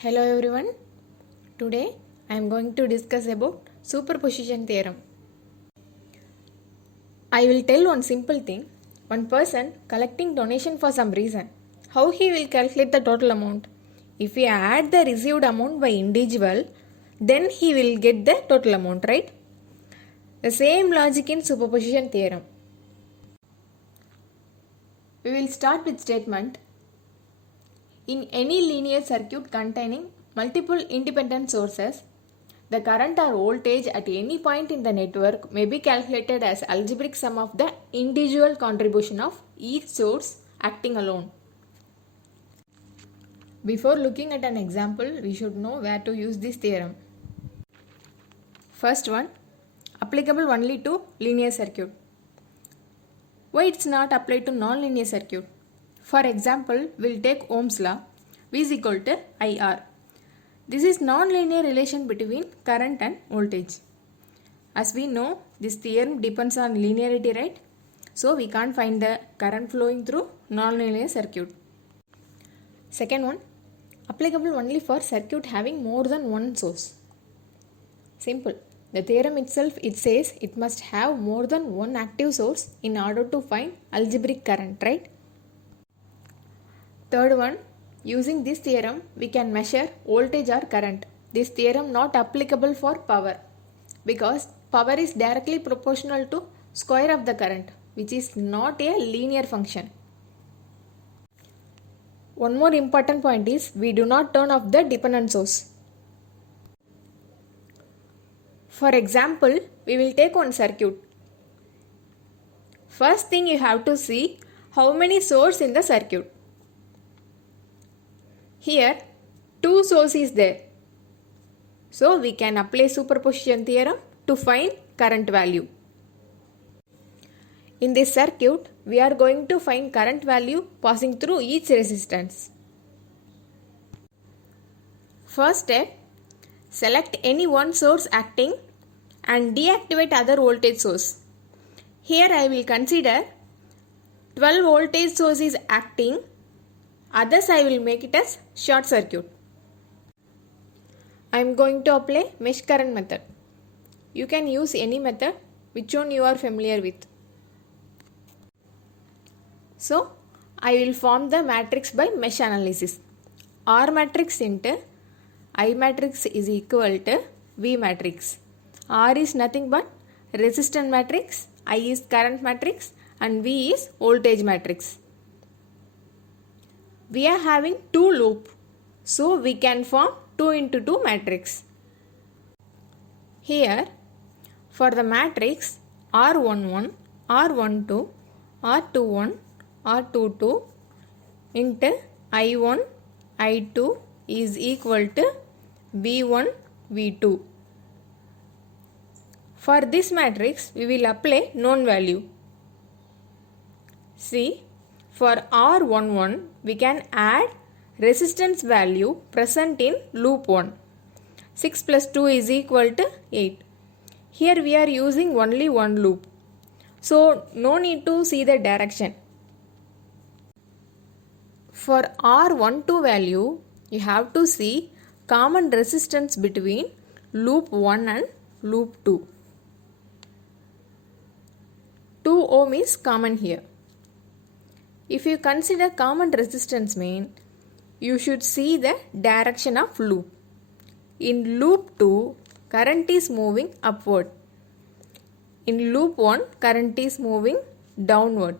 Hello everyone. Today I am going to discuss about superposition theorem. I will tell one simple thing. One person collecting donation for some reason. How he will calculate the total amount? If we add the received amount by individual, then he will get the total amount, right? The same logic in superposition theorem. We will start with statement. In any linear circuit containing multiple independent sources, the current or voltage at any point in the network may be calculated as algebraic sum of the individual contribution of each source acting alone. Before looking at an example, we should know where to use this theorem. First one, applicable only to linear circuit. Why it's not applied to non-linear circuit? For example, we'll take Ohm's law, V is equal to IR. This is non-linear relation between current and voltage. As we know, this theorem depends on linearity, right? So we can't find the current flowing through non-linear circuit. Second one, applicable only for circuit having more than one source. Simple. The theorem itself, it says it must have more than one active source in order to find algebraic current, right? Third one, using this theorem, we can measure voltage or current. This theorem not applicable for power because power is directly proportional to square of the current, which is not a linear function. One more important point is we do not turn off the dependent source. For example, we will take one circuit. First thing you have to see how many sources in the circuit. Here, two sources is there. So, we can apply superposition theorem to find current value. In this circuit, we are going to find current value passing through each resistance. First step, select any one source acting and deactivate other voltage source. Here I will consider 12 voltage source is acting. Others I will make it as short circuit. I am going to apply mesh current method. You can use any method which one you are familiar with. So, I will form the matrix by mesh analysis. R matrix into I matrix is equal to V matrix. R is nothing but resistance matrix, I is current matrix and V is voltage matrix. We are having two loops, so we can form 2 into 2 matrix. Here, for the matrix R11, R12, R21, R22 into I1, I2 is equal to V1, V2. For this matrix, we will apply known value. See, for R11, we can add resistance value present in loop 1. 6 plus 2 is equal to 8. Here we are using only one loop. So, no need to see the direction. For R12 value, you have to see common resistance between loop 1 and loop 2. 2 ohm is common here. If you consider common resistance mean, you should see the direction of loop. In loop 2, current is moving upward. In loop 1, current is moving downward.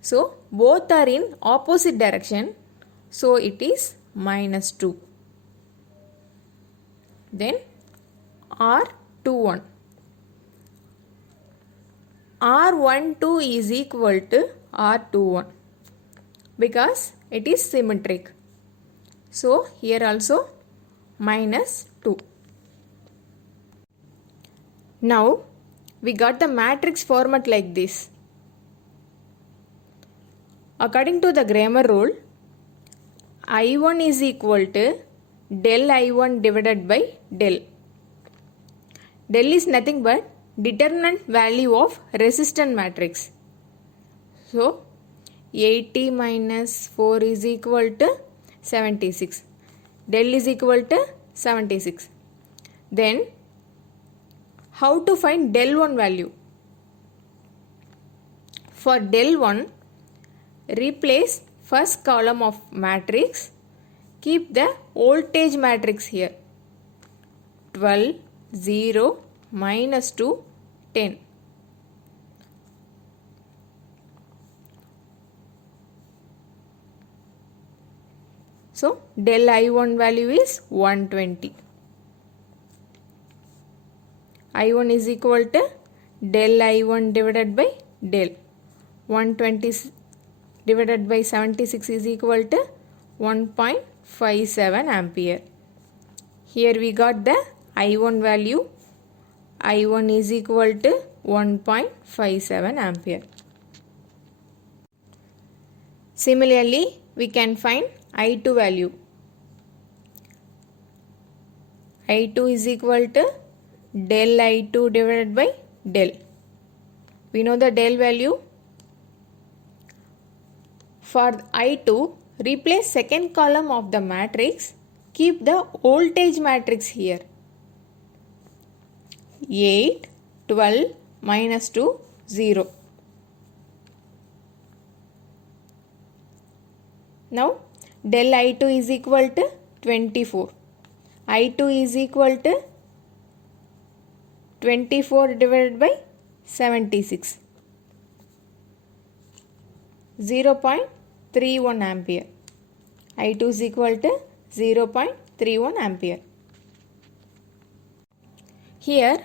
So, both are in opposite direction. So, it is -2. Then, R21. R12 is equal to R21 because it is symmetric. So, here also -2. Now, we got the matrix format like this. According to the grammar rule, I1 is equal to del I1 divided by del. Del is nothing but determinant value of resistance matrix. So, 80 minus 4 is equal to 76. Del is equal to 76. Then how to find del 1 value? For del 1, replace first column of matrix, keep the voltage matrix here. 12, 0, minus 2, 10. So del I1 value is 120. I1 is equal to del I1 divided by del. 120 divided by 76 is equal to 1.57 ampere. Here we got the I1 value. I1 is equal to 1.57 ampere. Similarly, we can find I2 value. I2 is equal to del I2 divided by del. We know the del value. For I2, replace second column of the matrix, keep the voltage matrix here. 8, 12, minus 2, 0. Now, del I2 is equal to 24. I2 is equal to 24 divided by 76. 0.31 ampere. I2 is equal to 0.31 ampere. Here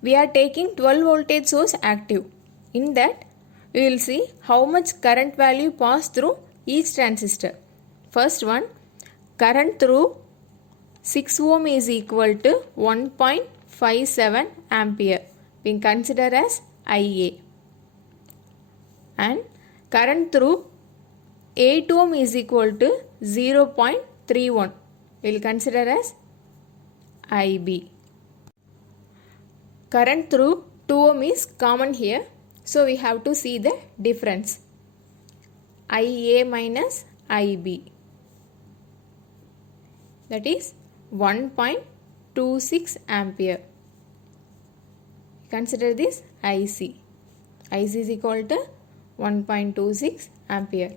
we are taking 12 voltage source active. In that we will see how much current value passed through each transistor. First one, current through 6 ohm is equal to 1.57 ampere. We consider as IA. And current through 8 ohm is equal to 0.31. We will consider as IB. Current through 2 ohm is common here. So we have to see the difference. IA minus IB. That is 1.26 ampere. Consider this IC. IC is equal to 1.26 ampere.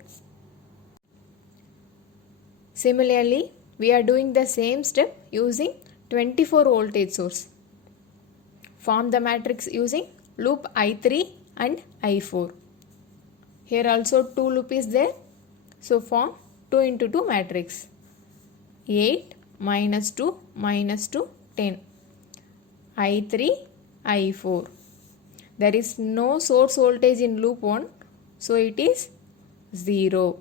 Similarly, we are doing the same step using 24 voltage source. Form the matrix using loop I3 and I4. Here also 2 loop is there. So form 2 into 2 matrix. 8, minus 2, minus 2, 10. I3, I4. There is no source voltage in loop 1. So it is 0.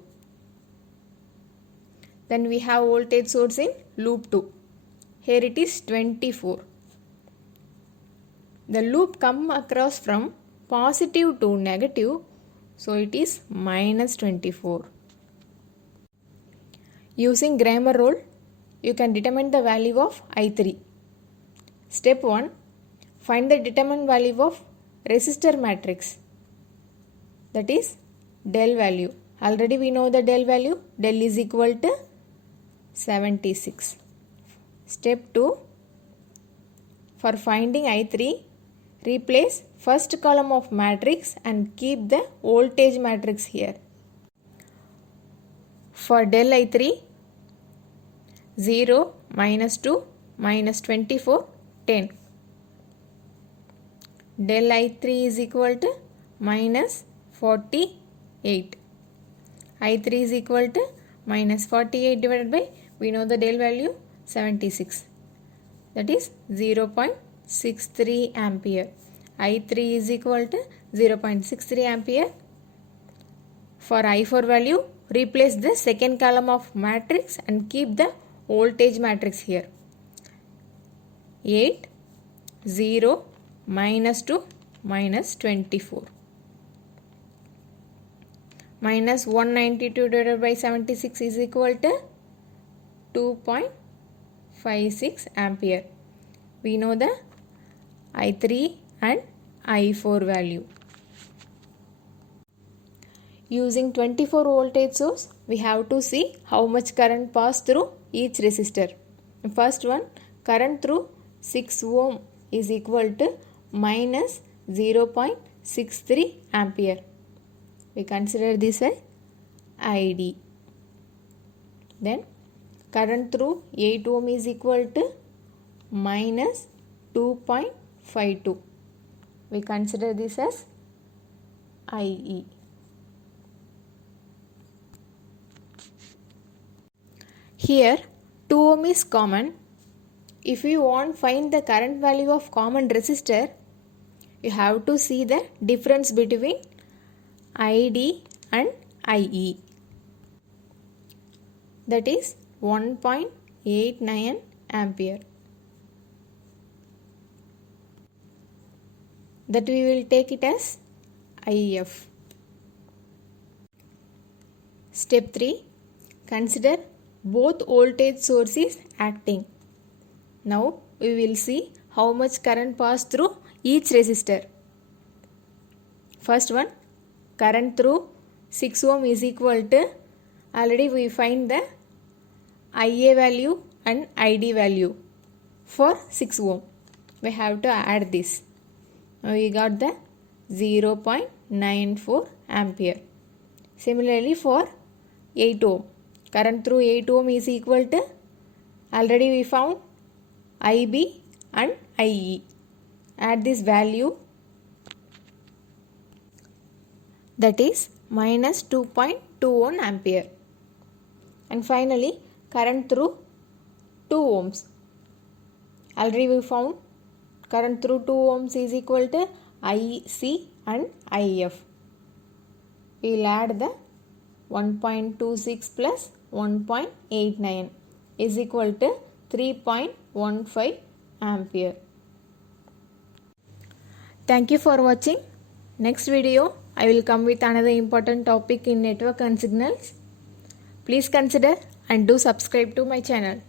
Then we have voltage source in loop 2. Here it is 24. The loop come across from positive to negative. So it is minus 24. Using grammar rule, you can determine the value of I3. Step 1. Find the determined value of resistor matrix. That is del value. Already we know the del value. Del is equal to 76. Step 2. For finding I3, replace first column of matrix and keep the voltage matrix here. For del I3, 0, minus 2, minus 24, 10. Del I3 is equal to minus 48. I3 is equal to minus 48 divided by, we know the del value, 76. That is 0.63 ampere. I3 is equal to 0.63 ampere. For I4 value, replace the second column of matrix and keep the voltage matrix here. 8, 0, minus 2, minus 24. Minus 192 divided by 76 is equal to 2.56 ampere. We know the I3 and I4 value. Using 24 voltage source, we have to see how much current passed through each resistor. First one, current through 6 ohm is equal to minus 0.63 ampere. We consider this as ID. Then current through 8 ohm is equal to minus 2.52. We consider this as IE. Here 2 ohm is common. If you want to find the current value of common resistor, you have to see the difference between ID and IE. That is 1.89 ampere. That we will take it as IF. Step 3. Consider both voltage sources acting. Now we will see how much current pass through each resistor. First one, current through 6 ohm is equal to, already we find the IA value and ID value for 6 ohm. We have to add this. Now we got the 0.94 ampere. Similarly for 8 ohm, current through 8 ohm is equal to, already we found IB and IE. Add this value, that is minus 2.21 ampere. And finally current through 2 ohms. Already we found current through 2 ohms is equal to IC and IF. We will add the 1.26 plus 1.89 is equal to 3.15 ampere. Thank you for watching. Next video I will come with another important topic in network and signals. Please consider and do subscribe to my channel.